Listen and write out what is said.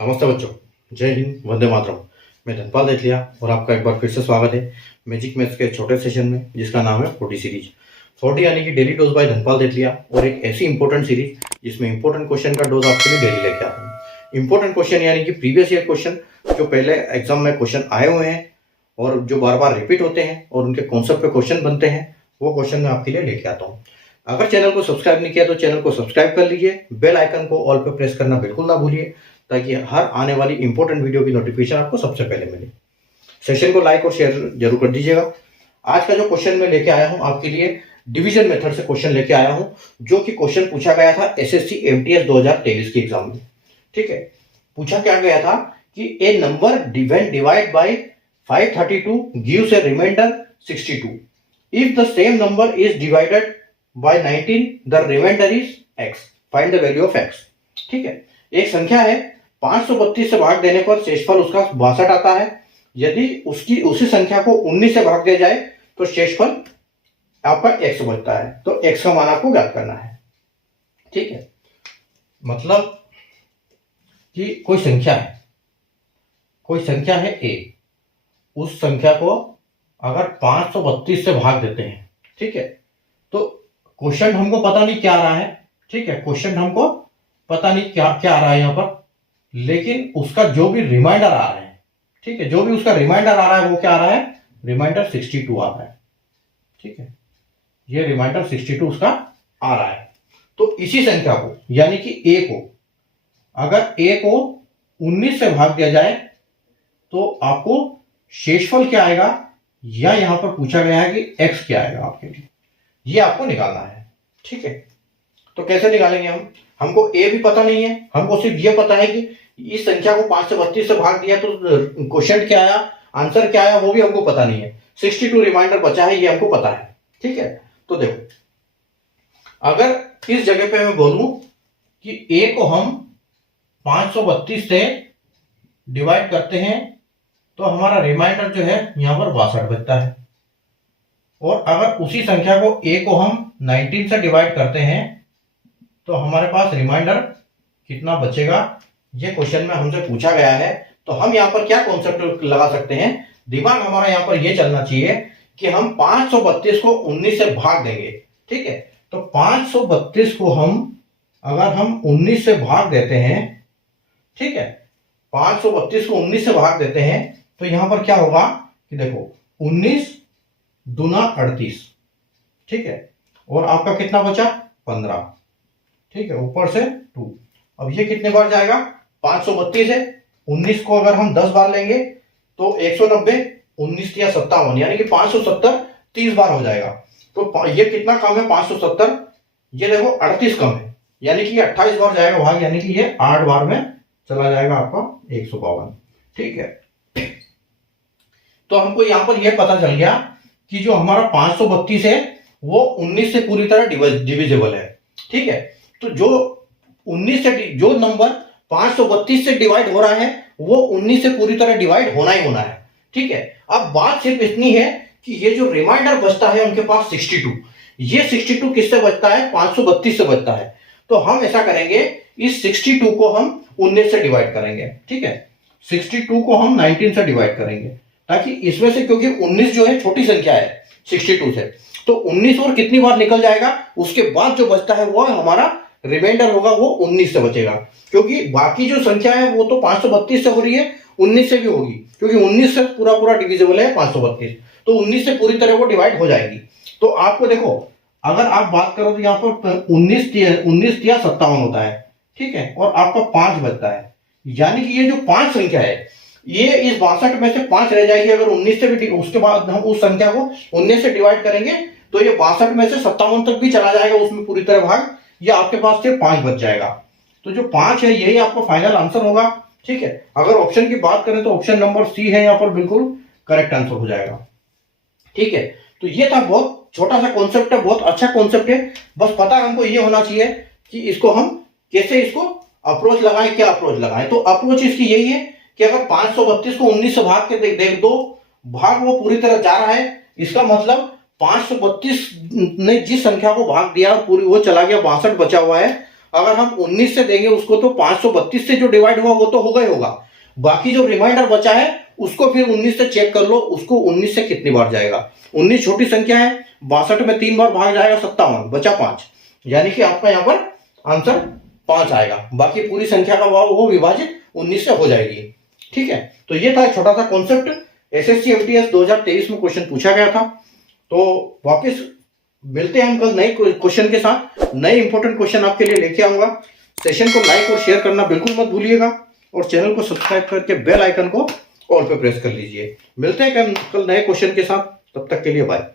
नमस्ते बच्चों, जय हिंद, वंदे मातरम। मैं धनपाल देठलिया और आपका एक बार फिर से स्वागत है मैजिक मैथ्स के छोटे सेशन में, जिसका नाम है 40 सीरीज। 40 यानी कि डेली डोज बाय धनपाल देठलिया, और एक ऐसी इंपॉर्टेंट सीरीज जिसमें इंपॉर्टेंट क्वेश्चन का डोज आपके लिए डेली लेके आता हूँ। इंपॉर्टेंट क्वेश्चन यानी कि प्रीवियस ईयर क्वेश्चन, जो पहले एग्जाम में क्वेश्चन आए हुए हैं और जो बार बार रिपीट होते हैं और उनके कॉन्सेप्ट पे क्वेश्चन बनते हैं, वो क्वेश्चन मैं आपके लिए लेके आता हूँ। अगर चैनल को सब्सक्राइब नहीं किया तो चैनल को सब्सक्राइब कर लीजिए, बेल आइकन को ऑल पे प्रेस करना बिल्कुल ना भूलिए, ताकि हर आने वाली इंपॉर्टेंट वीडियो की नोटिफिकेशन आपको सबसे पहले मिले। सेशन को लाइक और शेयर जरूर कर दीजिएगा। आज का जो क्वेश्चन मैं लेके आया हूं आपके लिए, डिवीजन मेथड से क्वेश्चन लेके आया हूं, जो कि क्वेश्चन पूछा गया था एसएससी एमटीएस 2023 की एग्जाम में। ठीक है, पूछा क्या गया था कि a number when divide by 532 gives a remainder 62। If the same number is divided by 19 the remainder is x। Find the value of x। ठीक है, एक संख्या है, 532 से भाग देने पर शेषफल उसका 62 आता है। यदि उसी संख्या को 19 से भाग दिया जाए तो शेषफल आपका x बचता है। तो x का मान आपको ज्ञात करना है। ठीक है, मतलब कि कोई संख्या है a, उस संख्या को अगर 532 से भाग देते हैं, ठीक है, तो क्वेश्चन हमको पता नहीं क्या आ रहा है। ठीक है, क्वेश्चन हमको पता नहीं क्या क्या आ रहा है यहां पर, लेकिन उसका जो भी रिमाइंडर आ रहा है, ठीक है, जो भी उसका रिमाइंडर आ रहा है वो क्या आ रहा है, रिमाइंडर 62 आ रहा है। ठीक है, ये रिमाइंडर 62 उसका आ रहा है। तो इसी संख्या को यानी कि a को, अगर a को 19 से भाग दिया जाए तो आपको शेषफल क्या आएगा, या यहां पर पूछा गया है कि x क्या आएगा आपके लिए, ये आपको निकालना है। ठीक है, तो कैसे निकालेंगे हमको a भी पता नहीं है, हमको सिर्फ ये पता है कि इस संख्या को 532 से भाग दिया तो क्वेश्चन क्या आया, आंसर क्या आया, वो भी हमको पता नहीं है। 62 रिमाइंडर बचा है, ये हमको पता है। ठीक है, तो देखो, अगर इस जगह पे मैं बोलूं कि a को हम 532 से डिवाइड करते हैं तो हमारा रिमाइंडर जो है यहां पर 62 बचता है। और अगर उसी संख्या को a को हम 19 से डिवाइड करते हैं तो हमारे पास रिमाइंडर कितना बचेगा, ये क्वेश्चन में हमसे पूछा गया है। तो हम यहाँ पर क्या कॉन्सेप्ट लगा सकते हैं, दिमाग हमारा यहाँ पर ये चलना चाहिए कि हम 532 को 19 से भाग देंगे। ठीक है, तो 532 को अगर हम 19 से भाग देते हैं, ठीक है, 532 को 19 से भाग देते हैं तो यहां पर क्या होगा कि देखो, 19 दूना 38। ठीक है, और आपका कितना बचा, 15। ठीक है, ऊपर से 2। अब ये कितने बार जाएगा, 532 है, 19 को अगर हम 10 बार लेंगे तो 190, 19 या 57, यानी कि 570 30 बार हो जाएगा। तो ये कितना कम है, 570, ये देखो 38 कम है, यानी कि 28 बार जाएगा भाग, यानी कि ये 8 बार में चला जाएगा आपका 152। ठीक है, तो हमको यहां पर यह पता चल गया कि जो हमारा 532 है वो 19 से पूरी तरह डिविजिबल है। ठीक है, तो जो 19 से जो नंबर 532 से डिवाइड हो रहा है वो 19 से पूरी तरह डिवाइड होना ही होना है। ठीक है, अब बात सिर्फ इतनी है कि ये जो रिमाइंडर बचता है उनके पास 62, ये 62 किससे बचता है, 532 से बचता है। तो हम ऐसा करेंगे, इस 62 को हम 19 से डिवाइड करेंगे। ठीक है, 62 को हम 19 से डिवाइड करेंगे, ताकि इसमें से, क्योंकि 19 जो है छोटी संख्या है 62 से, तो 19 और कितनी बार निकल जाएगा, उसके बाद जो बचता है वो हमारा रिमाइंडर होगा, वो 19 से बचेगा। क्योंकि बाकी जो संख्या है वो तो 532 से हो रही है, 19 से भी होगी, क्योंकि 19 से पूरा पूरा डिविजिबल है 532, तो 19 से पूरी तरह वो डिवाइड हो जाएगी। तो आपको देखो, अगर आप बात करो तो यहाँ पर 19 या 57 होता है। ठीक है, और आपका 5 बचता है, यानी कि ये जो 5 संख्या है ये इस 62 में से 5 रह जाएगी। अगर 19 से भी, उसके बाद हम उस संख्या को 19 से डिवाइड करेंगे तो ये 62 में से 57 तक भी चला जाएगा उसमें पूरी तरह भाग, या आपके पास सिर्फ 5 बच जाएगा। तो जो 5 है यही आपका फाइनल आंसर होगा। ठीक है, अगर ऑप्शन की बात करें तो ऑप्शन नंबर सी है यहाँ पर बिल्कुल करेक्ट आंसर हो जाएगा। ठीक है, तो ये था, बहुत छोटा सा कॉन्सेप्ट है, बहुत अच्छा कॉन्सेप्ट है। बस पता हमको ये होना चाहिए कि इसको हम कैसे इसको अप्रोच लगाएं, क्या अप्रोच लगाएं। तो अप्रोच इसकी यही है कि अगर 532 को 19 से भाग के देख दो, भाग वो पूरी तरह जा रहा है, इसका मतलब 532 ने जिस संख्या को भाग दिया पूरी वो चला गया, 62 बचा हुआ है, अगर हम 19 से देंगे उसको तो 532 से जो डिवाइड हुआ वो तो होगा ही होगा, बाकी जो रिमाइंडर बचा है उसको फिर 19 से चेक कर लो, उसको 19 से कितनी बार जाएगा। 19 छोटी संख्या है, 62 में 3 बार भाग जाएगा 57, बचा 5, यानी कि आपका यहाँ पर आंसर 5 आएगा। बाकी पूरी संख्या का वो विभाजित 19 से हो जाएगी। ठीक है, तो ये था एक छोटा सा कॉन्सेप्ट, एसएससी एमटीएस 2023 में क्वेश्चन पूछा गया था। तो वापस मिलते हैं हम कल नए क्वेश्चन के साथ, नए इंपॉर्टेंट क्वेश्चन आपके लिए लेके आऊंगा। सेशन को लाइक और शेयर करना बिल्कुल मत भूलिएगा और चैनल को सब्सक्राइब करके बेल आइकन को ऑल पे प्रेस कर लीजिए। मिलते हैं कल नए क्वेश्चन के साथ, तब तक के लिए बाय।